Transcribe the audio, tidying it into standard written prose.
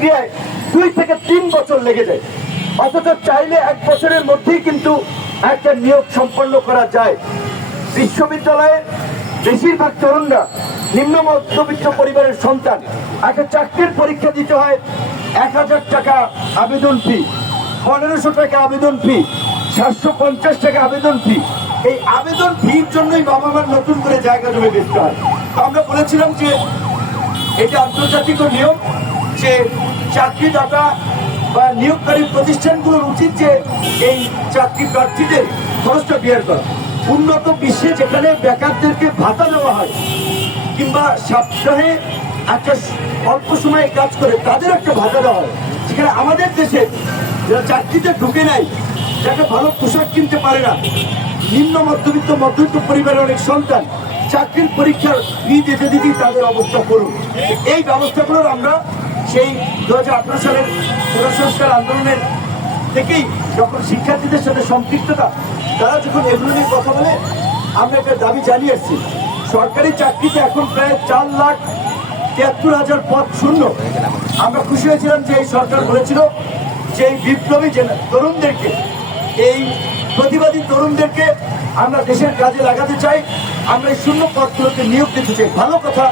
প্রক্রিয়ায় 2 থেকে 3 বছর লেগে যায়, অথচ চাইলে 1 বছরের মধ্যেই কিন্তু একটা নিয়োগ সম্পন্ন করা যায়। বিশ্ববিদ্যালয়ে বেশিরভাগ তরুণরা নিম্ন মধ্যবিত্ত পরিবারের সন্তান। একটা চাকরির পরীক্ষা দিতে হয় 1000 টাকা আবেদন ফি, 1500 টাকা আবেদন ফি, 750 টাকা আবেদন ফি। এই আবেদন ফির জন্যই বাবা মার নতুন করে জায়গা জমে বেচতে হয়। তো আমরা বলেছিলাম যে এটা আন্তর্জাতিক নিয়ম, যে চাকরিদাতা বা নিয়োগকারী প্রতিষ্ঠানগুলোর উচিত যে এই চাকরি প্রার্থীদের খরচটা বিয়ার করা। উন্নত বিশ্বে যেখানে বেকারদেরকে ভাতা দেওয়া হয়, কিংবা সপ্তাহে একটা অল্প সময়ে কাজ করে তাদের একটা ভাতা দেওয়া হয়, সেখানে আমাদের দেশে যারা চাকরিতে ঢুকে নাই, যাকে ভালো পোশাক কিনতে পারে না, নিম্ন মধ্যবিত্ত পরিবারের অনেক সন্তান, চাকরির পরীক্ষার ফি দিতে দিতেই তাদের অবস্থা করুন। এই ব্যবস্থাগুলোর আমরা সেই 2018 সালের পুনঃসংস্কার আন্দোলনের থেকেই, যখন শিক্ষার্থীদের সাথে সম্পৃক্ততা, তারা যখন এগুলো নিয়ে কথা বলে, আমরা একটা দাবি জানিয়ে এসেছি। সরকারি চাকরিতে এখন প্রায় 4,73,000 পদ শূন্য। আমরা খুশি হয়েছিলাম যে এই সরকার বলেছিল যে এই বিপ্লবী তরুণদেরকে, এই প্রতিবাদী তরুণদেরকে আমরা দেশের কাজে লাগাতে চাই, আমরা এই শূন্য পদগুলোকে নিয়োগ দিতে চাই। ভালো কথা।